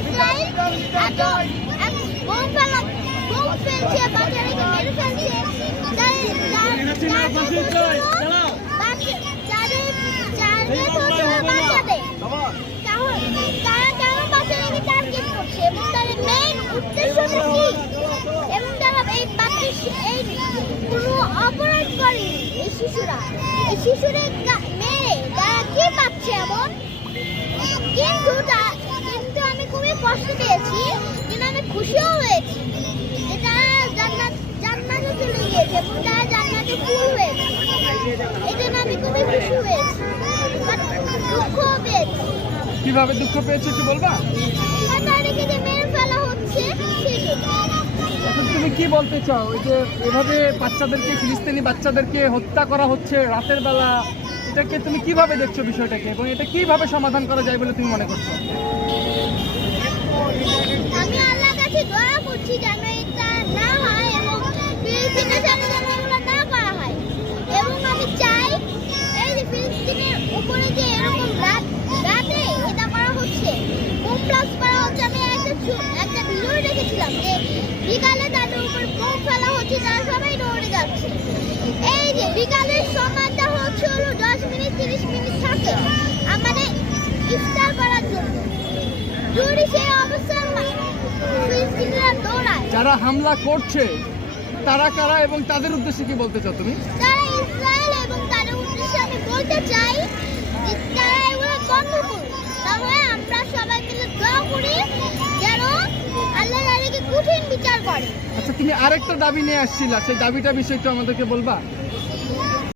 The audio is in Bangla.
ইসরায়েল এত বোম ফেলছে, বাচ্চাদেরকে মেরে ফেলছে, তারা কেন বাচ্চাদেরকে টার্গেট করছে এবং তাদের মেইন উদ্দেশ্যটা কি? এবং তারা এই কোনো অপরাধ করেনি এই শিশুরা মেরে তারা কি পাচ্ছে এমন? কিন্তু আমি খুবই কষ্ট পেয়েছি, কিন্তু আমি খুশিও হয়েছি যে তারা জান্নাতে চলে গিয়েছে এবং তারা জান্নাতে ফুল হয়েছে। এই জন্য আমি খুবই খুশি হয়েছি, দুঃখও পেয়েছি। কিভাবে দুঃখ পেয়েছো একটু বলবা? তাদেরকে যে মেরে ফেলা হচ্ছে সেই জন্য। এখন তুমি কি বলতে চাও? এই যে এভাবে বাচ্চাদেরকে, ফিলিস্তিনি বাচ্চাদেরকে হত্যা করা হচ্ছে রাতের বেলা, এটাকে তুমি কিভাবে দেখছো বিষয়টাকে, এবং এটা কিভাবে সমাধান করা যায় বলে তুমি মনে করছো? আমি আল্লাহর কাছে দোয়া করছি যেন এটা না হয় এবং ফিলিস্তিনের সাথে যেন এগুলো না করা হয়। এবং আমি চাই এই যে ফিলিস্তিনের উপরে যে এরকম রাতে এটা করা হচ্ছে, বোম ব্লাস্ট করা হচ্ছে, আমি একটা ভিডিও দেখেছিলাম যে বিকালে তাদের উপর বোম ফেলা হচ্ছে, তারা সবাই দৌড়ে যাচ্ছে। এই যে বিকালের সময়টা হচ্ছে হলো 10 মিনিট 30 মিনিট থাকে আমাদের ইফতার করার জন্য। যদি সেই অবস্থায় ফিলিস্তিনিরা দৌড়ায়, যারা হামলা করছে তারা কারা এবং তাদের উদ্দেশ্যে কি বলতে চাও তুমি? তারা ইসরায়েল, এবং তাদের উদ্দেশ্যে আমি বলতে চাই যে তারা এগুলো বন্ধ করুন। তাহলে আমরা সবাই মিলে দোয়া করি যেন আল্লাহ তাদেরকে কঠিন বিচার করে। আচ্ছা, তুমি আরেকটা দাবি নিয়ে আসছিলা, সেই দাবিটা বিষয়ে একটু আমাদেরকে বলবা?